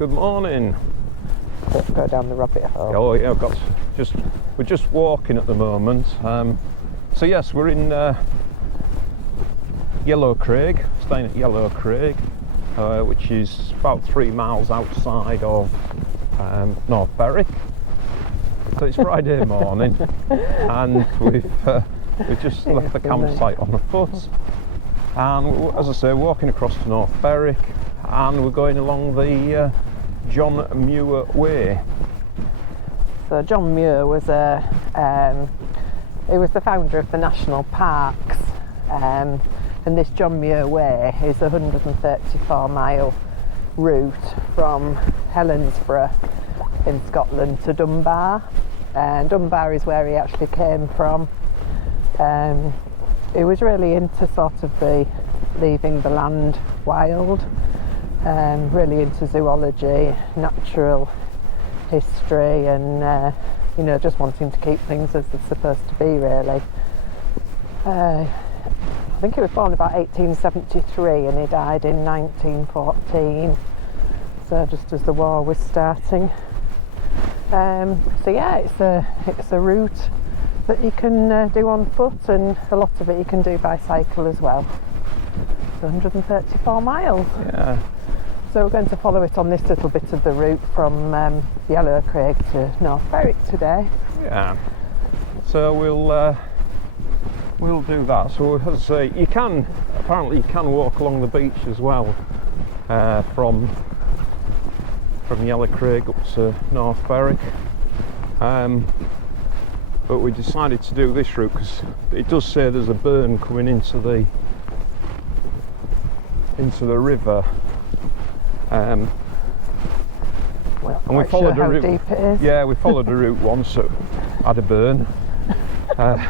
good morning. Let's go down the rabbit hole. Oh yeah, we're just walking at the moment. So yes, we're in Yellowcraig, staying at Yellowcraig, which is about 3 miles outside of North Berwick. So it's Friday morning, and we've just left the campsite on foot, and as I say, walking across to North Berwick, and we're going along the John Muir Way. So John Muir was he was the founder of the national parks, and this John Muir Way is a 134-mile route from Helensburgh in Scotland to Dunbar, and Dunbar is where he actually came from. He was really into sort of leaving the land wild, really into zoology, natural history, and you know, just wanting to keep things as they're supposed to be, really. I think he was born about 1873 and he died in 1914, so just as the war was starting. So yeah, it's a route that you can do on foot, and a lot of it you can do by cycle as well. It's 134 miles. Yeah. So we're going to follow it on this little bit of the route from Yellowcraig to North Berwick today. Yeah. So we'll do that. So as I say, apparently you can walk along the beach as well, from Yellowcraig up to North Berwick. But we decided to do this route because it does say there's a burn coming into the river. And we followed the route. Deep it is. Yeah, we followed the route once. It had a burn. And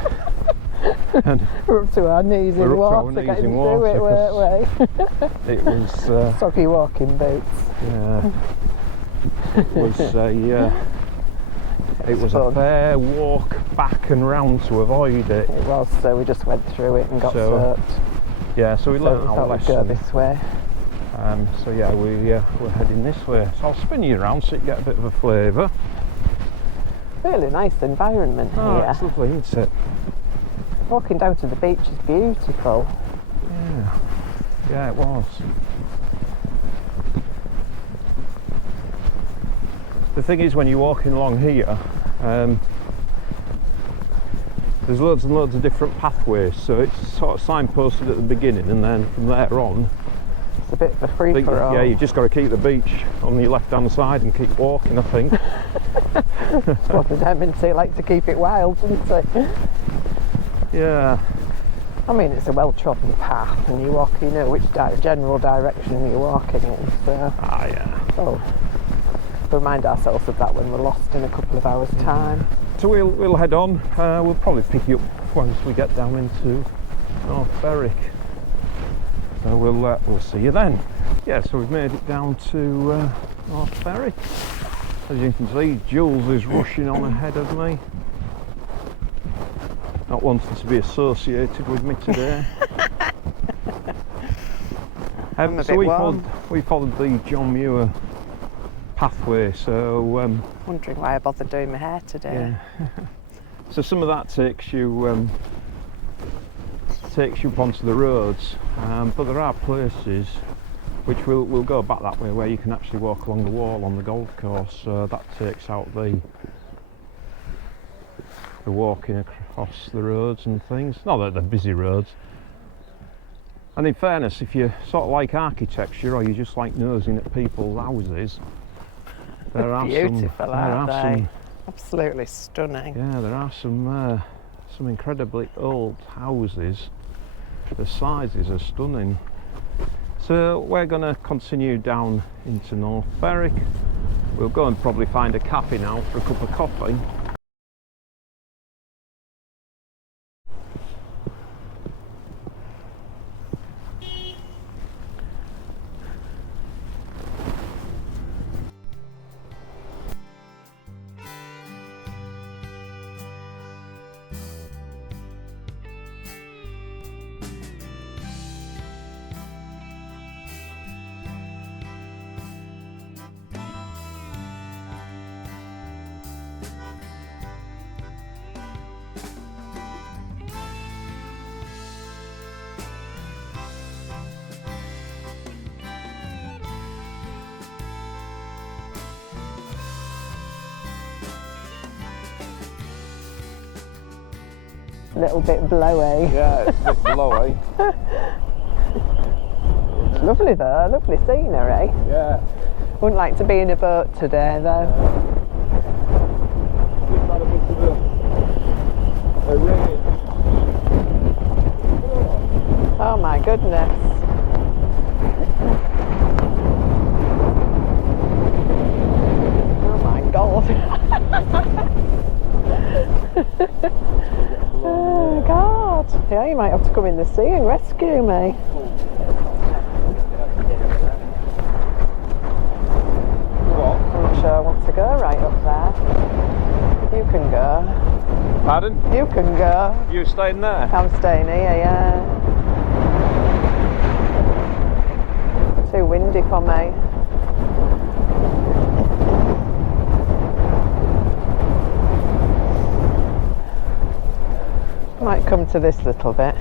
we're up to our knees in water, getting through it, weren't we? It was soggy walking boots. Yeah. It was a fair walk back and round to avoid it. It was, so we just went through it and got soaked. Yeah, so we learned our lesson. We'd go this way. So yeah, we're heading this way. So I'll spin you around so you get a bit of a flavour. Really nice environment here. It's lovely, isn't it? Walking down to the beach is beautiful. Yeah, it was. The thing is, when you're walking along here, there's loads and loads of different pathways, so it's sort of signposted at the beginning, and then from there on it's a bit of a free for all. Yeah, you've just got to keep the beach on your left hand side and keep walking, I think. What does Hemming say? Like to keep it wild, doesn't it? Yeah. I mean, it's a well-trodden path, and you walk, you know which general direction you're walking in. So. Yeah. Oh. Remind ourselves of that when we're lost in a couple of hours' time. So we'll head on. We'll probably pick you up once we get down into North Berwick. So we'll see you then. Yeah, so we've made it down to North Berwick. As you can see, Jules is rushing on ahead of me, not wanting to be associated with me today. So we followed the John Muir pathway, so wondering why I bothered doing my hair today. Yeah. So some of that takes you up onto the roads, but there are places which we'll go back that way where you can actually walk along the wall on the golf course, so that takes out the walking across the roads and things. Not that they're busy roads. And in fairness, if you sort of like architecture, or you just like nosing at people's houses, there are beautiful, aren't they? Absolutely stunning. Yeah, there are some incredibly old houses. The sizes are stunning. So we're going to continue down into North Berwick. We'll go and probably find a cafe now for a cup of coffee. little bit blowy. Yeah, it's a bit blowy. It's lovely though, lovely scenery. Yeah. Wouldn't like to be in a boat today though. We've had a bit of a rain. Oh my goodness. Oh my god. Oh god. Yeah, you might have to come in the sea and rescue me. I'm not sure I want to go right up there. You can go. Pardon? You can go. You staying there? I'm staying here, yeah. Too windy for me. Might come to this little bit.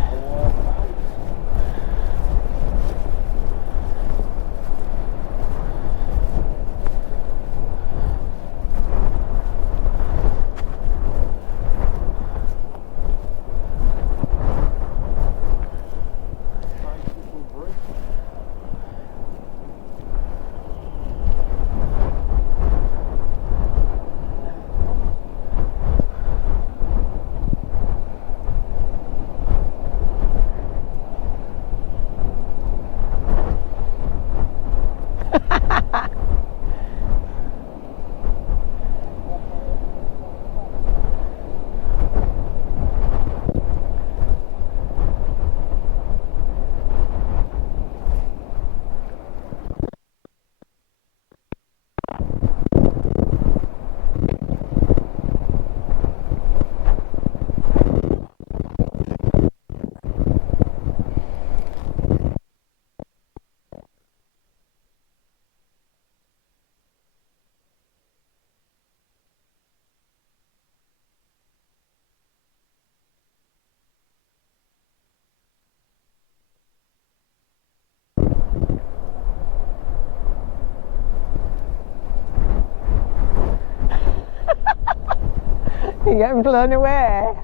You're getting blown away.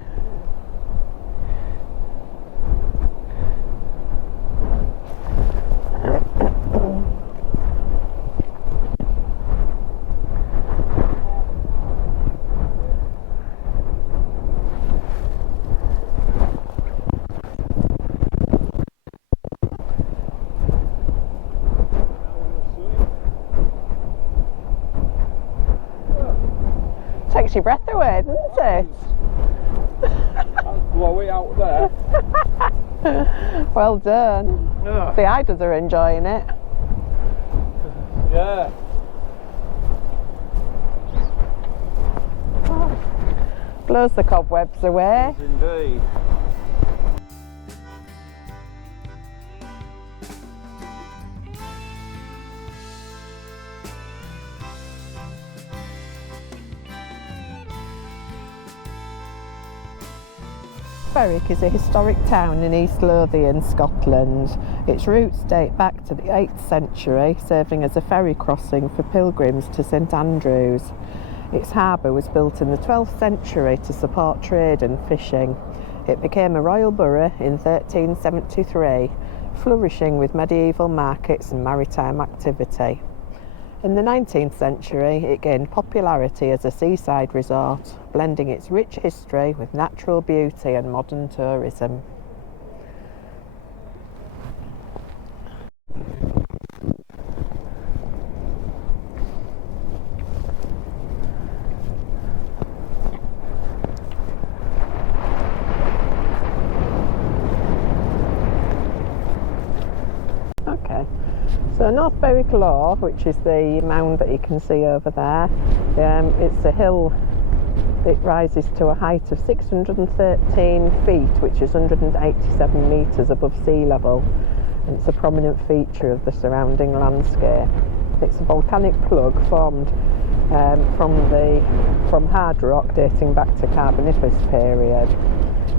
Takes your breath away, doesn't it? That's blowy out there. Well done. Yeah. The idlers are enjoying it. Yeah. Blows the cobwebs away. Yes, indeed. Berwick is a historic town in East Lothian, Scotland. Its roots date back to the 8th century, serving as a ferry crossing for pilgrims to St Andrews. Its harbour was built in the 12th century to support trade and fishing. It became a royal borough in 1373, flourishing with medieval markets and maritime activity. In the 19th century, it gained popularity as a seaside resort, blending its rich history with natural beauty and modern tourism. Okay. So North Berwick Law, which is the mound that you can see over there, it's a hill. It rises to a height of 613 feet, which is 187 metres above sea level. And it's a prominent feature of the surrounding landscape. It's a volcanic plug formed from hard rock dating back to Carboniferous period.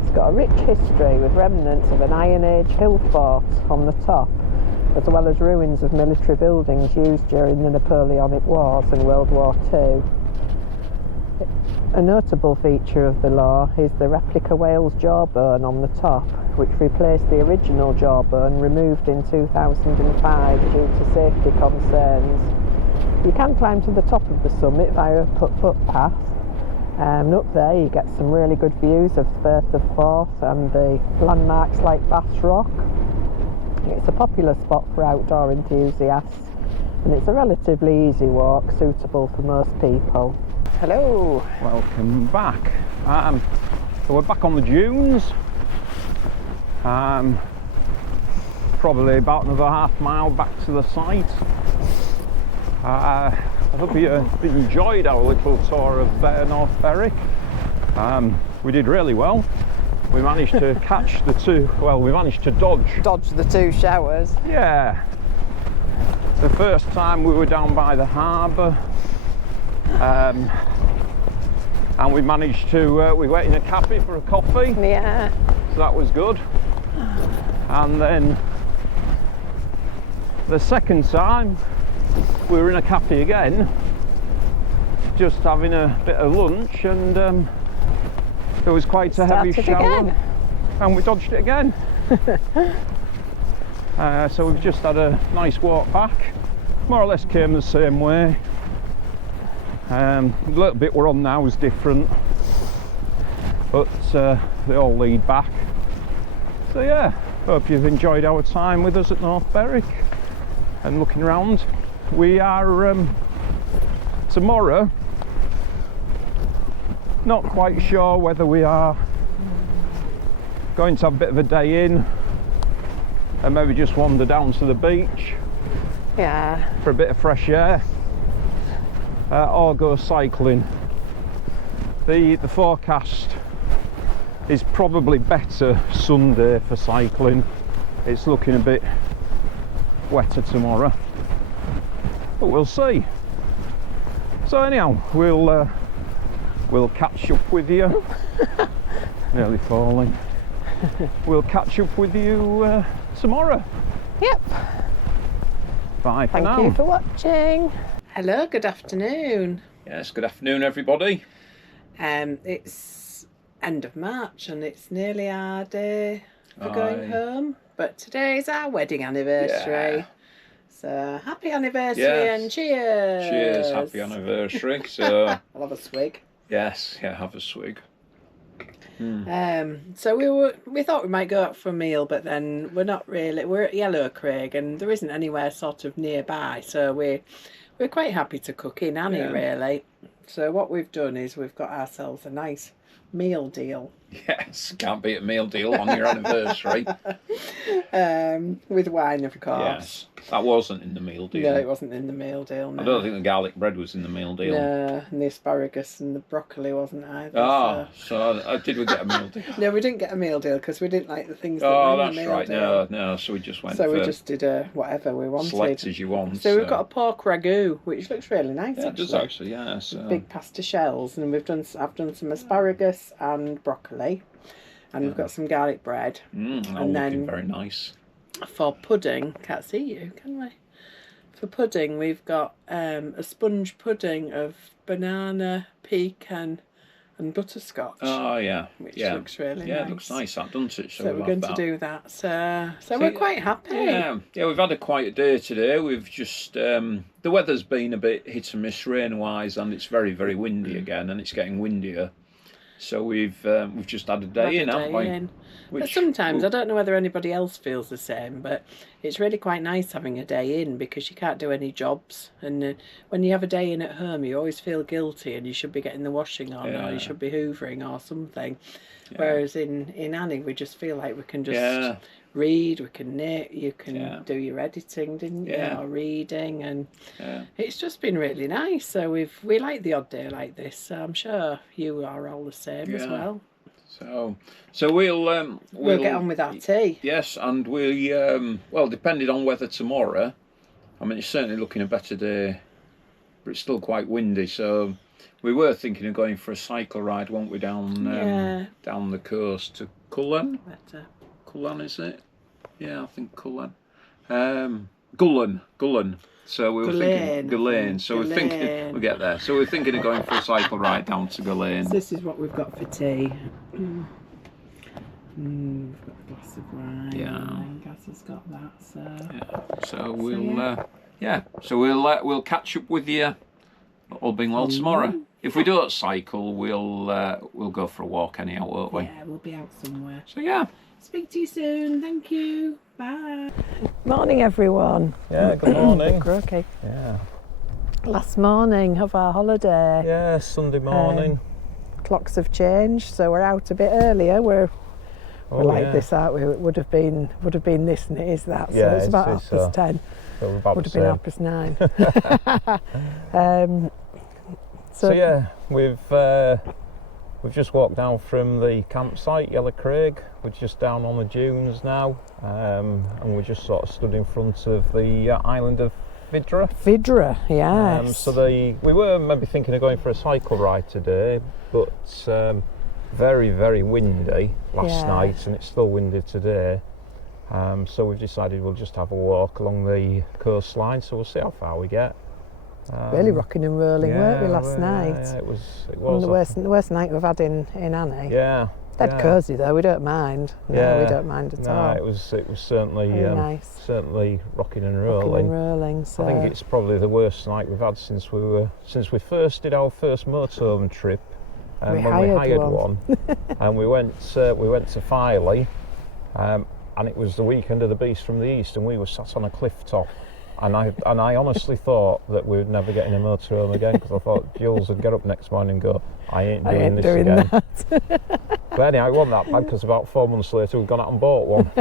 It's got a rich history with remnants of an Iron Age hill fort on the top, as well as ruins of military buildings used during the Napoleonic Wars and World War II. A notable feature of the law is the replica whale's jawbone on the top, which replaced the original jawbone removed in 2005 due to safety concerns. You can climb to the top of the summit via a footpath, and up there you get some really good views of Firth of Forth and the landmarks like Bass Rock. It's a popular spot for outdoor enthusiasts, and it's a relatively easy walk, suitable for most people. Hello! Welcome back. So we're back on the dunes. Probably about another half mile back to the site. I hope you enjoyed our little tour of North Berwick. We did really well. We managed to catch the two, well, we managed to dodge the two showers. Yeah. The first time we were down by the harbour, and we managed to, we went in a cafe for a coffee. Yeah. So that was good. And then the second time, we were in a cafe again, just having a bit of lunch, and there was quite a heavy shower, again. and we dodged it again. So we've just had a nice walk back. More or less came the same way. The little bit we're on now is different, but they all lead back. So yeah, hope you've enjoyed our time with us at North Berwick and looking around. We are tomorrow, not quite sure whether we are going to have a bit of a day in and maybe just wander down to the beach, Yeah, for a bit of fresh air, or go cycling. The forecast is probably better Sunday for cycling. It's looking a bit wetter tomorrow, but we'll see. So anyhow, we'll catch up with you. Nearly falling. We'll catch up with you tomorrow. Yep. Bye for now. Thank you for watching. Hello, good afternoon. Yes, good afternoon everybody. It's end of March and it's nearly our day for going home. But today's our wedding anniversary. Yeah. So happy anniversary, Yes. and cheers. Cheers, happy anniversary. So I'll have a swig. yes, yeah, have a swig. So we thought we might go out for a meal, but then we're not really. We're at Yellowcraig and there isn't anywhere sort of nearby, so we're quite happy to cook in Annie, really. So what we've done is we've got ourselves a nice meal deal. Yes, can't beat a meal deal on your anniversary. With wine, of course. Yes, that wasn't in the meal deal. No, it wasn't in the meal deal. No. I don't think the garlic bread was in the meal deal. No, and the asparagus and the broccoli wasn't either. Ah, so did we get a meal deal? No, we didn't get a meal deal because we didn't like the things that Oh, were in that's the meal right. deal. No, so we just went So for we just did whatever we wanted. select as you want. So we've got a pork ragout, which looks really nice. Yeah, it does actually, yeah. So. Big pasta shells, and I've done some asparagus and broccoli, and we've got some garlic bread. And then very nice. For pudding, can't see you, can we? For pudding, we've got a sponge pudding of banana, pecan, and butterscotch. Oh yeah, which looks really nice. Yeah, it looks nice. That doesn't it? So we're going to do that. So we're quite happy. Yeah, we've had a quiet day today. We've just the weather's been a bit hit and miss rain-wise, and it's very, very windy again, and it's getting windier. So we've just had a day in, haven't we? But sometimes, I don't know whether anybody else feels the same, but it's really quite nice having a day in because you can't do any jobs. And when you have a day in at home, you always feel guilty and you should be getting the washing on or you should be hoovering or something. Yeah. Whereas in Annie, we just feel like we can just read, we can knit, you can do your editing, didn't you? Or reading, and it's just been really nice. So we like the odd day like this. So I'm sure you are all the same as well. So we'll get on with our tea. Yes, and we well, depending on weather tomorrow. I mean, it's certainly looking a better day, but it's still quite windy. So we were thinking of going for a cycle ride, weren't we, down down the coast to Cullen? Cullen, is it? Yeah, I think Cullen. Gullen. So we were thinking Gillane. So we're thinking we'll get there. So we're thinking of going for a cycle ride down to Gillane. So this is what we've got for tea. We've got a glass of wine. Yeah. And Gaz has got that. So. Yeah. So we'll we'll catch up with you, all being well, tomorrow. If we don't cycle, we'll go for a walk anyhow, won't we? Yeah, we'll be out somewhere. So yeah. Speak to you soon. Thank you. Bye. Morning, everyone. Yeah, good morning. Croaky. Yeah. Last morning of our holiday. Yeah, Sunday morning. Clocks have changed, so we're out a bit earlier. We're like this, aren't we? It would have been this, and it is that. So it's about 10:30. So we're about would have been 9:30. So yeah, we've just walked down from the campsite, Yellowcraig. We're just down on the dunes now, and we're just sort of stood in front of the island of Vidra. Vidra, yes. So we were maybe thinking of going for a cycle ride today, but very, very windy last night, and it's still windy today. So we've decided we'll just have a walk along the coastline. So we'll see how far we get. Really rocking and rolling, weren't we, last night? Yeah, it was the worst night we've had in Annie. Yeah. Dead cosy though, we don't mind. No, we don't mind at all. It was certainly nice. Certainly rocking and rolling. Rocking and rolling. So. I think it's probably the worst night we've had since we first did our first motorhome trip. We when we hired one. And we went to Filey, and it was the weekend of the Beast from the East, and we were sat on a cliff top. And I honestly thought that we would never get in a motorhome again, because I thought Jules would get up next morning and go, I ain't doing this again. But anyhow, it wasn't that bad, because about 4 months later we've gone out and bought one.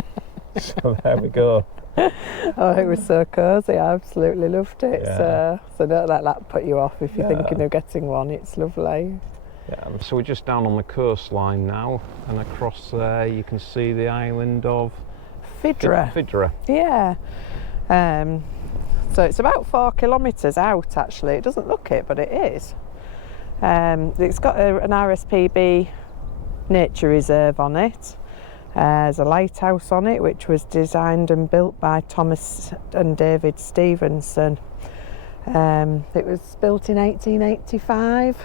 So there we go. Oh, it was so cosy. I absolutely loved it. Yeah. So don't let that put you off if you're thinking of getting one. It's lovely. Yeah, so we're just down on the coastline now, and across there you can see the island of Vidra. Yeah. So it's about 4 kilometres out, actually. It doesn't look it, but it is. It's got an RSPB nature reserve on it. There's a lighthouse on it, which was designed and built by Thomas and David Stevenson. It was built in 1885,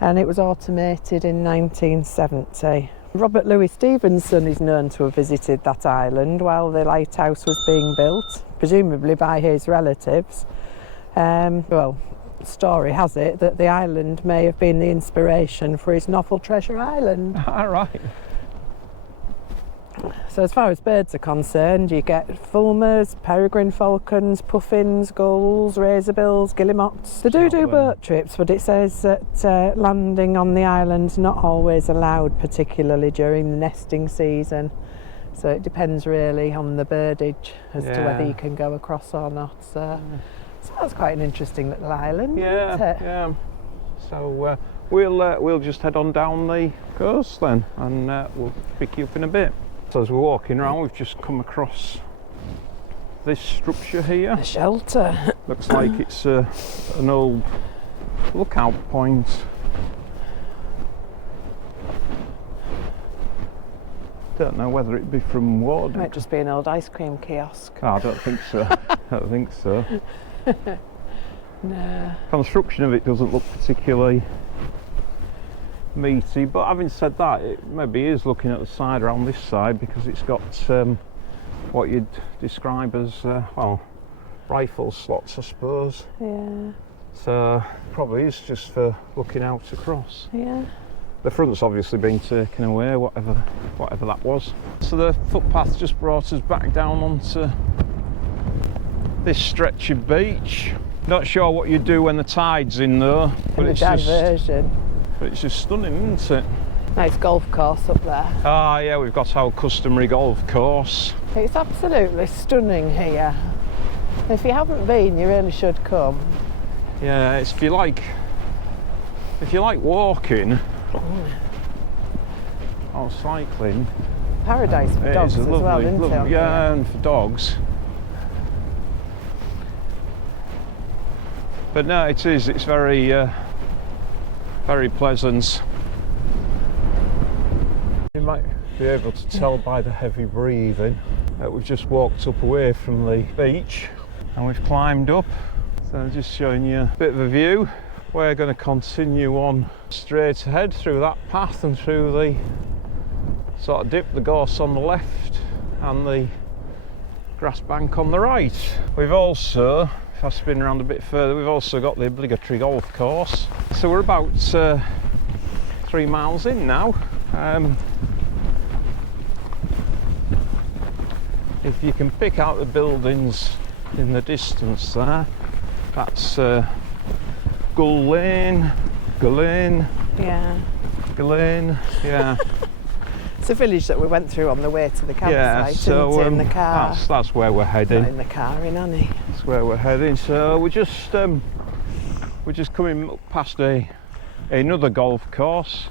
and it was automated in 1970. Robert Louis Stevenson is known to have visited that island while the lighthouse was being built, presumably by his relatives. Story has it that the island may have been the inspiration for his novel Treasure Island. All right. So as far as birds are concerned, you get fulmars, peregrine falcons, puffins, gulls, razorbills, guillemots. They do boat trips, but it says that landing on the island's not always allowed, particularly during the nesting season. So it depends really on the birdage as to whether you can go across or not. So that's quite an interesting little island, isn't it? Yeah. So we'll just head on down the coast then, and we'll pick you up in a bit. So as we're walking around, we've just come across this structure here. A shelter. Looks like it's an old lookout point. Don't know whether it'd be from what. It might just be an old ice cream kiosk. Oh, I don't think so. I don't think so. No. Construction of it doesn't look particularly meaty, but having said that, it maybe is looking at the side around this side, because it's got what you'd describe as rifle slots, I suppose. Yeah. So probably is just for looking out across. Yeah. The front's obviously been taken away, whatever that was. So the footpath just brought us back down onto this stretch of beach. Not sure what you do when the tide's in though, but it's diversion. But it's just stunning, isn't it? Nice golf course up there. Ah, yeah, we've got our customary golf course. It's absolutely stunning here. If you haven't been, you really should come. Yeah, if you like walking or cycling, paradise for dogs as well, isn't it? Yeah, and for dogs. But no, it is. It's very pleasant. You might be able to tell by the heavy breathing that we've just walked up away from the beach. and we've climbed up. So just showing you a bit of a view. We're going to continue on straight ahead through that path and through the sort of dip, the gorse on the left and the grass bank on the right. We've also, if I spin around a bit further, we've also got the obligatory golf course. So we're about 3 miles in now. If you can pick out the buildings in the distance there, that's Gull Lane, Gullane. Yeah. Gullane, yeah. It's a village that we went through on the way to the campsite, Yeah, so isn't it, in the car. that's where we're heading. Not in the car, in Annie. That's where we're heading. So we're just coming past another golf course,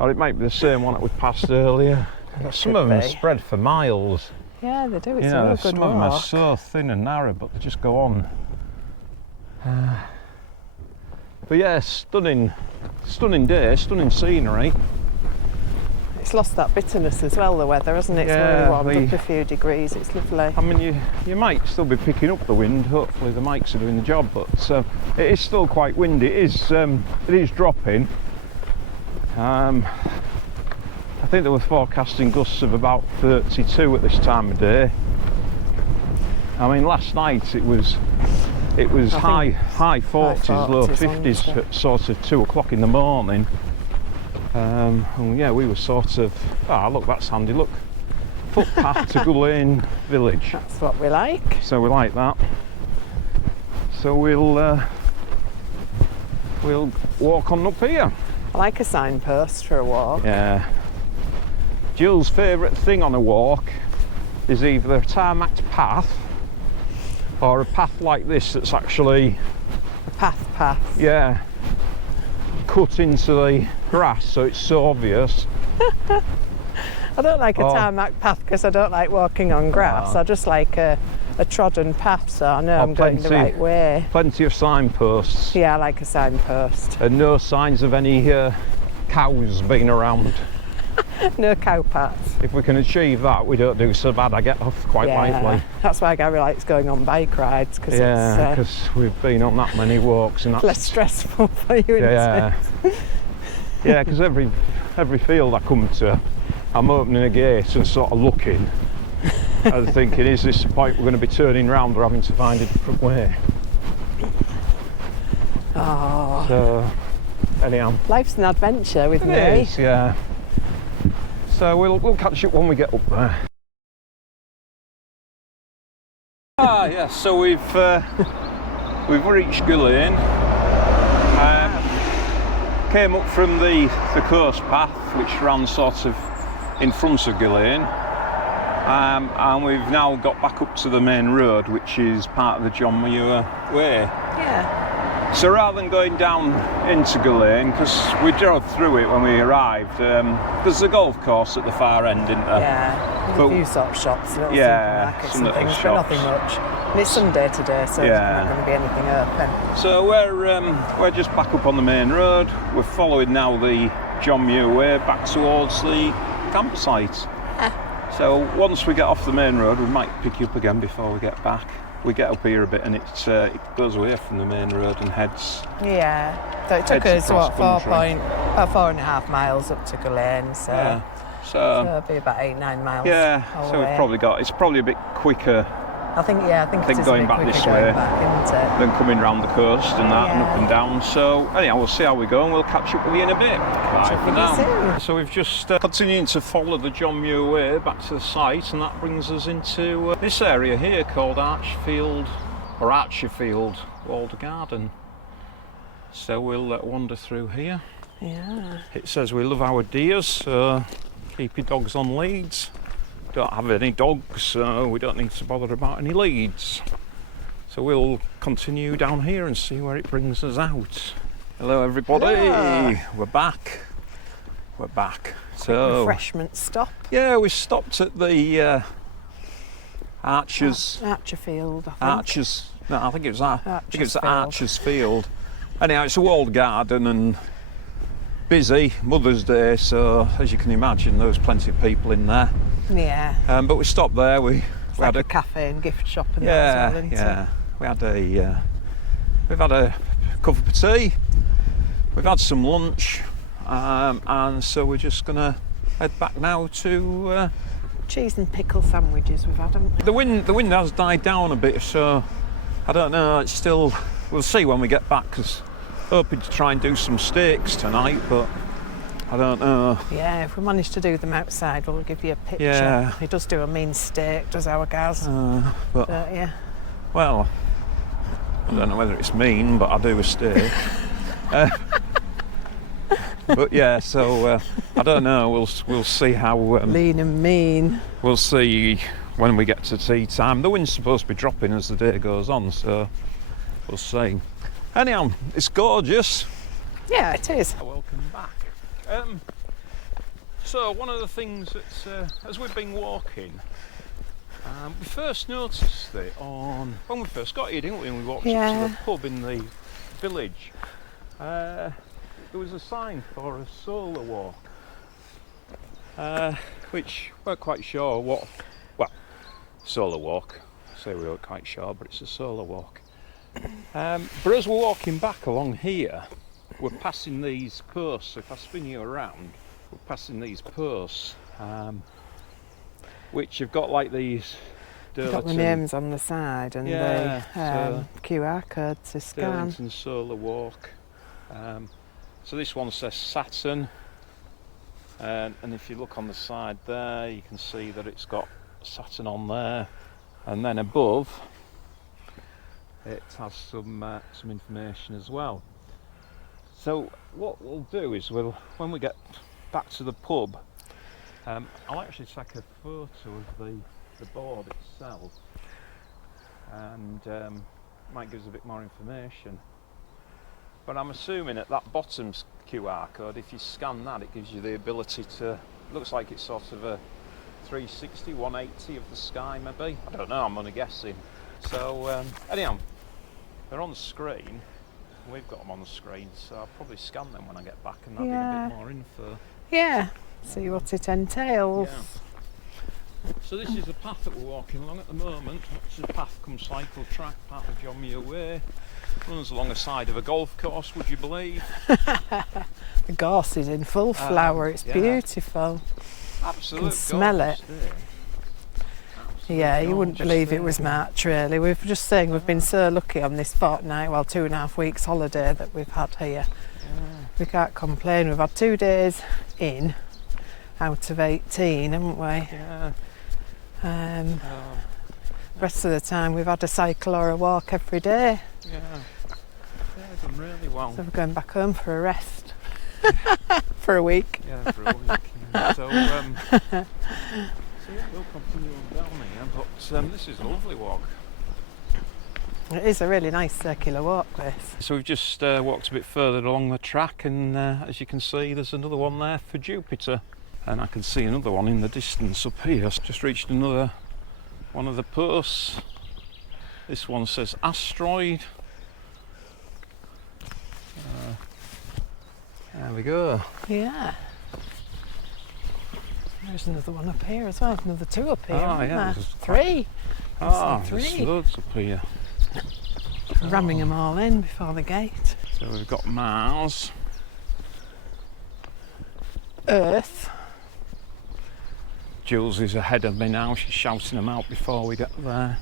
or it might be the same one that we passed earlier. Some of them are spread for miles. Yeah, they do. It's Yeah, a real good some walk. of them are so thin and narrow, but they just go on. But yeah, stunning day, stunning scenery. It's lost that bitterness as well, the weather, hasn't it? It's Yeah, really warmed up a few degrees. It's lovely. I mean, you might still be picking up the wind. Hopefully the mics are doing the job, but it is still quite windy. It is dropping. I think they were forecasting gusts of about 32 at this time of day. I mean, last night it was high 40s, low 50s at sort of 2 o'clock in the morning. And yeah, we were sort of, look, that's handy, look, footpath to Gullane village. That's what we like. So we like that. So we'll walk on up here. I like a signpost for a walk. Yeah. Jill's favourite thing on a walk is either a tarmacked path or a path like this that's actually A path. yeah, cut into the grass, so it's so obvious. I don't like a tarmac path because I don't like walking on grass. I just like a trodden path, so I know I'm going the right way. Plenty of signposts. Yeah, I like a signpost. And no signs of any cows being around. No cow paths. If we can achieve that, we don't do so bad. I get off quite lightly. That's why Gary likes going on bike rides, because Yeah, it's because we've been on that many walks and that's less stressful for you, isn't yeah. it? Yeah, because every field I come to, I'm opening a gate and sort of looking and thinking, is this the point we're going to be turning round or having to find a different way? Oh. So, anyhow. Life's an adventure with me. It is, yeah. So we'll catch up when we get up there. Yeah, so we've reached Gullane. Came up from the coast path, which ran sort of in front of Gullane, and we've now got back up to the main road, which is part of the John Muir Way. Yeah. So rather than going down into Gullane, because we drove through it when we arrived, there's a golf course at the far end, isn't there? Yeah, there's a few sort of shops, little supermarkets some and things, shops. but nothing much. And it's Sunday today, so there's not going to be anything open. So we're just back up on the main road. We're following now the John Muir Way back towards the campsite. So once we get off the main road, we might pick you up again before we get back. We get up here a bit and it goes away from the main road and heads. Yeah, so it took us about 4.5 miles up to Gullane, so it'll be about 8-9 miles. Yeah, so we've probably it's probably a bit quicker. I think it's going back this way than coming round the coast and that and up and down. So anyhow, we'll see how we go and we'll catch up with you in a bit. Bye for now. So we've just continuing to follow the John Muir Way back to the site, and that brings us into this area here called Archerfield Walled Garden. So we'll wander through here. Yeah. It says we love our deers, so keep your dogs on leads. Don't have any dogs, so we don't need to bother about any leads. So we'll continue down here and see where it brings us out. Hello everybody. Hello. We're back. So refreshment stop. Yeah, we stopped at the Archerfield, I think. I think it was Archer's Field. Anyhow, it's a walled garden and busy, Mother's Day, so as you can imagine there was plenty of people in there. Yeah. But we stopped there. We had had a cafe and gift shop and that as well, isn't it? we've had a cup of tea, we've had some lunch, and so we're just gonna head back now to Cheese and pickle sandwiches we've had, haven't we? the wind has died down a bit, so I don't know, it's still, we'll see when we get back, because hoping to try and do some steaks tonight, but I don't know. Yeah, if we manage to do them outside, we'll give you a picture. Yeah. He does do a mean steak, does our Gaz. But Yeah. well, I don't know whether it's mean, but I do a steak. But yeah, so I don't know. We'll see how Lean and mean. we'll see when we get to tea time. The wind's supposed to be dropping as the day goes on, so we'll see. Anyhow, it's gorgeous. Yeah, it is. Welcome back. So one of the things that as we've been walking, we first noticed it when we first got here, didn't we? And we walked up to the pub in the village. There was a sign for a solar walk, which we're quite sure what. Well, solar walk. I say we weren't quite sure, but it's a solar walk. But as we're walking back along here, we're passing these posts. If I spin you around, we're passing these posts, which have got like these. Got the names on the side and the so QR code to scan. Darlington Solar Walk. So this one says Saturn, and if you look on the side there, you can see that it's got Saturn on there, and then above it has some information as well. So what we'll do is when we get back to the pub, I'll actually take a photo of the board itself, and might give us a bit more information. But I'm assuming at that bottom QR code, if you scan that, it gives you the ability to, looks like it's sort of a 360, 180 of the sky maybe. I don't know, I'm only guessing. So anyhow, they're on the screen. We've got them on the screen, so I'll probably scan them when I get back and that'll give a bit more info. Yeah, see what it entails. Yeah. So this is the path that we're walking along at the moment. It's a path come cycle track, part of John Muir Way. Runs along the side of a golf course, would you believe? The gorse is in full flower, it's beautiful. Absolutely. You can smell it. Yeah, you wouldn't believe it was March really. We've just saying we've been so lucky on this fortnight, 2.5 weeks holiday that we've had here. We can't complain. We've had 2 days in out of 18, haven't we? Yeah. Rest of the time we've had a cycle or a walk every day. Yeah, done really well. So we're going back home for a rest. For a week. Yeah, for a week. Yeah. So yeah, we'll continue on down here, but this is a lovely walk. It is a really nice circular walk, this. So we've just walked a bit further along the track, and as you can see, there's another one there for Jupiter, and I can see another one in the distance up here. Just reached another one of the posts. This one says asteroid. There we go. Yeah. There's another one up here as well. Another 2 up here. Yeah, there's 3. There's 3. loads up here. Ramming them all in before the gate. So we've got Mars, Earth. Jules is ahead of me now. She's shouting them out before we get there.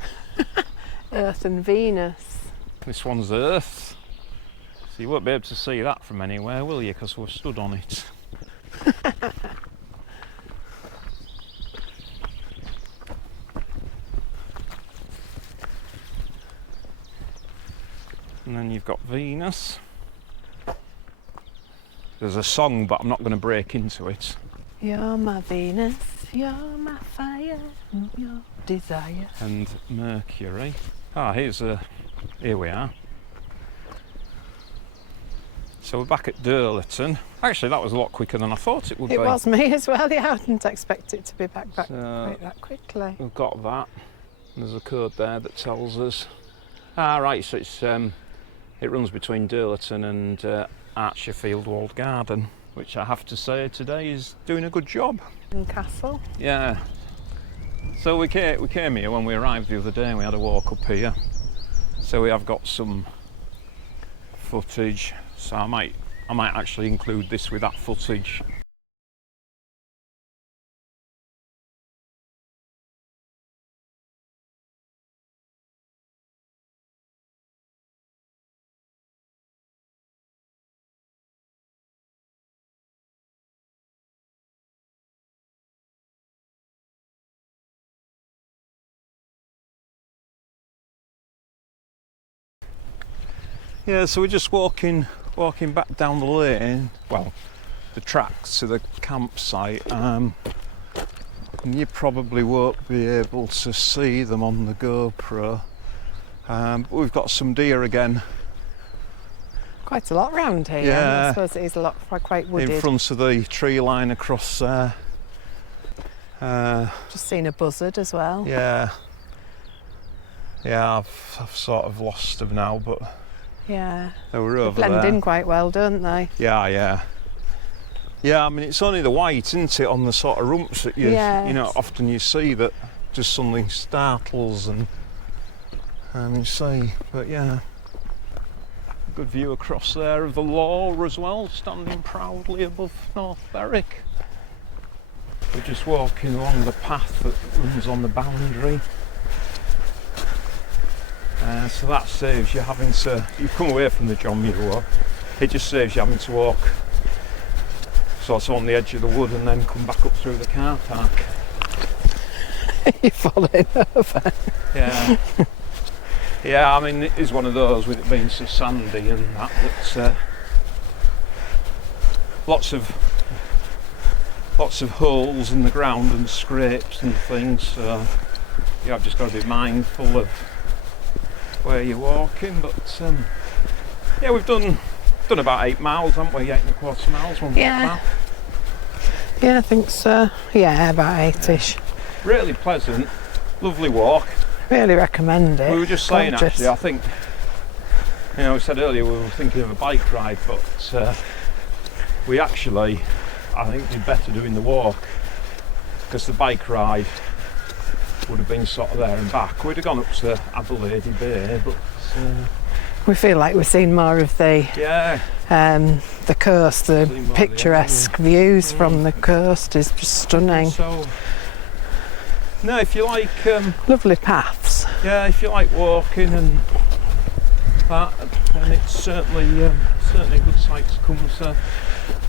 Earth and Venus. This one's Earth. So you won't be able to see that from anywhere, will you? Because we're stood on it. And then you've got Venus. There's a song, but I'm not going to break into it. You're my Venus, you're my fire, your desire. And Mercury. Here we are. So we're back at Durleton. Actually, that was a lot quicker than I thought it would be. It was me as well, yeah, I didn't expect it to be back quite that quickly. We've got that. There's a code there that tells us. Right, so it's it runs between Durleton and Archerfield Walled Garden, which I have to say today is doing a good job. And Castle. Yeah. So we came here when we arrived the other day and we had a walk up here. So we have got some footage, so I might actually include this with that footage. Yeah, so we're just walking back down the lane, well, the tracks to the campsite, and you probably won't be able to see them on the GoPro, but we've got some deer again. Quite a lot round here. Yeah. I suppose it is a lot, quite wooded. In front of the tree line across there. Just seen a buzzard as well. Yeah. Yeah, I've sort of lost them now, but Yeah. they were over Blend there. in quite well, don't they? Yeah. Yeah, I mean, it's only the white, isn't it, on the sort of rumps that you know, often you see that just something startles and you see. But yeah, good view across there of the Law as well, standing proudly above North Berwick. We're just walking along the path that runs on the boundary. So that saves you having to, you come away from the John Muir Walk, it just saves you having to walk sort of on the edge of the wood and then come back up through the car park. You're falling over. Yeah. Yeah, I mean, it is one of those with it being so sandy and that lots of holes in the ground and scrapes and things, so you have just got to be mindful of where you're walking. But yeah, we've done about 8 miles, haven't we? 8.25 miles. Yeah. Yeah, I think so. Yeah, about 8ish. Really pleasant, lovely walk. Really recommend it. We were just saying, Gorgeous. actually, I think, you know, we said earlier we were thinking of a bike ride, but we actually, I think, did better doing the walk, because the bike ride would have been sort of there and back. We'd have gone up to Adelaide Bay, but we feel like we've seen more of the coast, the picturesque views from the coast is just stunning. So, no, if you like, lovely paths. yeah, if you like walking and that, then it's certainly a good site to come. So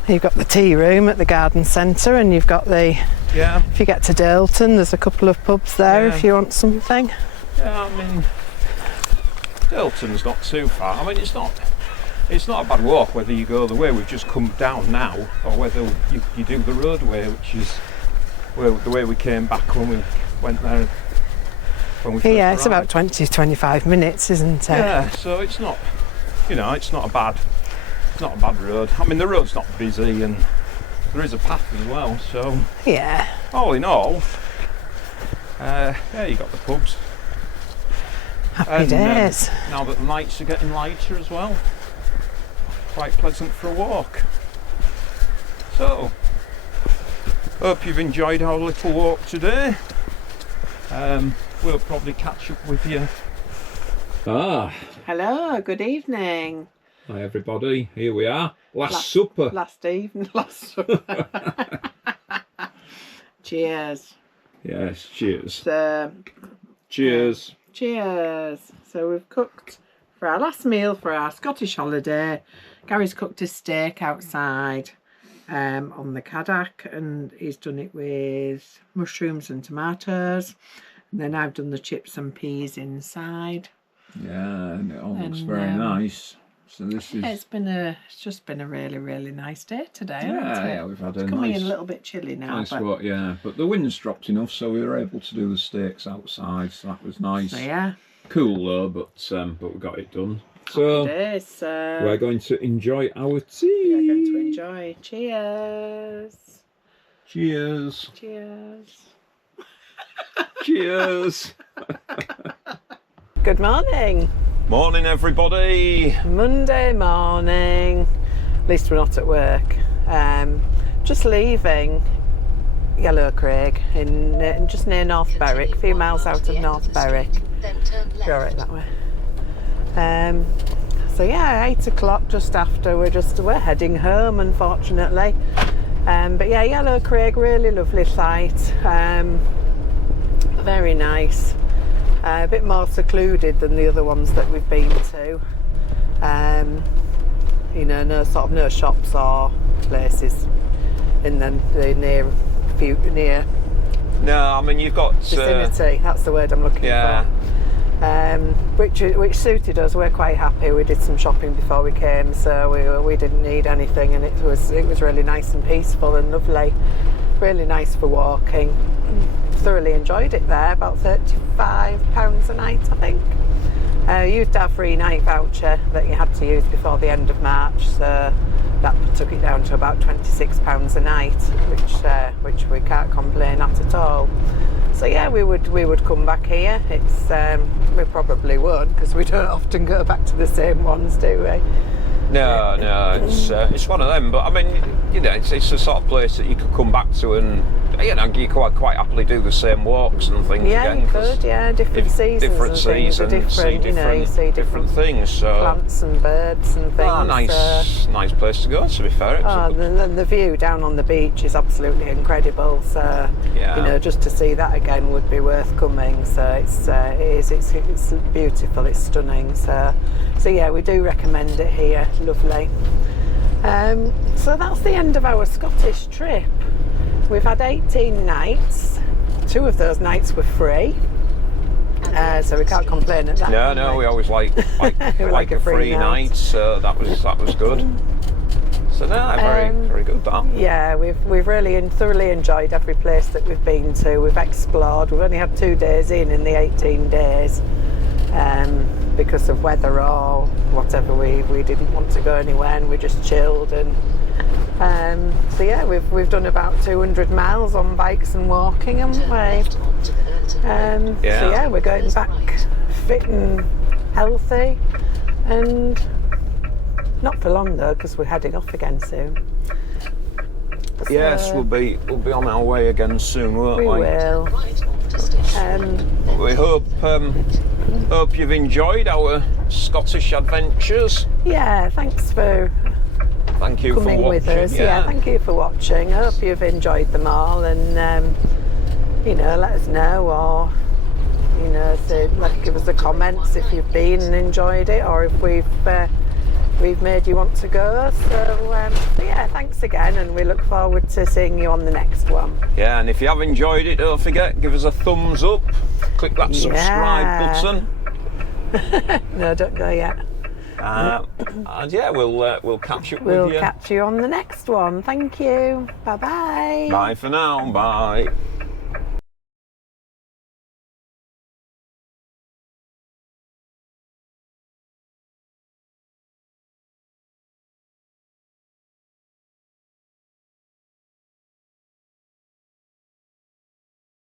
You've got the tea room at the garden centre, and you've got the, yeah, if you get to Dalton, there's a couple of pubs there if you want something. yeah, I mean, Dalton's not too far. I mean, it's not a bad walk whether you go the way we've just come down now, or whether you do the roadway, which is the way we came back when we went there. When we first Yeah, it's arrived. about 20-25 minutes, isn't it? Yeah, so it's not, you know, it's not a bad road. I mean, the road's not busy and there is a path as well, so Yeah. all in all, yeah, you got the pubs. Happy days. Now that the nights are getting lighter as well, quite pleasant for a walk. So, hope you've enjoyed our little walk today. We'll probably catch up with you. Hello, good evening. Hi everybody, here we are. Last supper. Last supper. Cheers. Yes, cheers. So, Cheers. cheers. So we've cooked for our last meal for our Scottish holiday. Gary's cooked a steak outside on the Caddock, and he's done it with mushrooms and tomatoes. And then I've done the chips and peas inside. Yeah, and it all looks And, very nice. So this is... It's just been a really, really nice day today, hasn't it? Yeah, we've had a Coming nice... in a little bit chilly now, Nice but walk, yeah. But the wind's dropped enough, so we were able to do the steaks outside, so that was nice. so yeah, Cool though, but we got it done. So it is. we're going to enjoy our tea. We're going to enjoy. Cheers. Cheers. Cheers. Cheers. Good morning. Morning, everybody. Monday morning. At least we're not at work. Just leaving Yellowcraig in just near North Berwick, a few miles out of North Berwick. Go right that way. So yeah, 8 o'clock just after, we're heading home, unfortunately. But yeah, Yellowcraig, really lovely site, very nice, a bit more secluded than the other ones that we've been to. You know, no shops or places in the near No, I mean you've got vicinity. That's the word I'm looking for. Which suited us. We're quite happy. We did some shopping before we came, so we didn't need anything, and it was really nice and peaceful and lovely. Really nice for walking. Thoroughly enjoyed it there. About £35 a night, I think. You used our free night voucher that you had to use before the end of March, so that took it down to about £26 a night, which we can't complain at all. So yeah, we would come back here. It's we probably won't, because we don't often go back to the same ones, do we? No, it's one of them. But I mean, you know, it's the sort of place that you could come back to, and you know, you could quite happily do the same walks and things yeah, again. You could, yeah, different seasons. Different and seasons, things are different, you know, you see different things. So plants and birds and things. Nice place to go. To be fair, the view down on the beach is absolutely incredible. So yeah, you know, just to see that again would be worth coming. So it's beautiful, it's stunning. So yeah, we do recommend it here. Lovely. So that's the end of our Scottish trip. We've had 18 nights. 2 of those nights were free, so we can't complain at that. No, we always like a free night. So that was good. So no, very good that. Yeah, we've really thoroughly enjoyed every place that we've been to. We've explored. We've only had 2 days in the 18 days. Because of weather or whatever, we didn't want to go anywhere, and we just chilled. And so yeah, we've done about 200 miles on bikes and walking, haven't we? So yeah, we're going back fit and healthy, and not for long though, because we're heading off again soon. So yes, we'll be on our way again soon, won't we? We will. We hope you've enjoyed our Scottish adventures. Yeah, thanks for coming for watching with us. Yeah, thank you for watching. I hope you've enjoyed them all, and you know, let us know, or you know, give us the comments if you've been and enjoyed it, or if we've made you want to go. So yeah, thanks again, and we look forward to seeing you on the next one. Yeah, and if you have enjoyed it, don't forget, give us a thumbs up, click that subscribe button. No, don't go yet. And yeah, we'll catch up with you. We'll catch you on the next one. Thank you. Bye bye. Bye for now. Bye.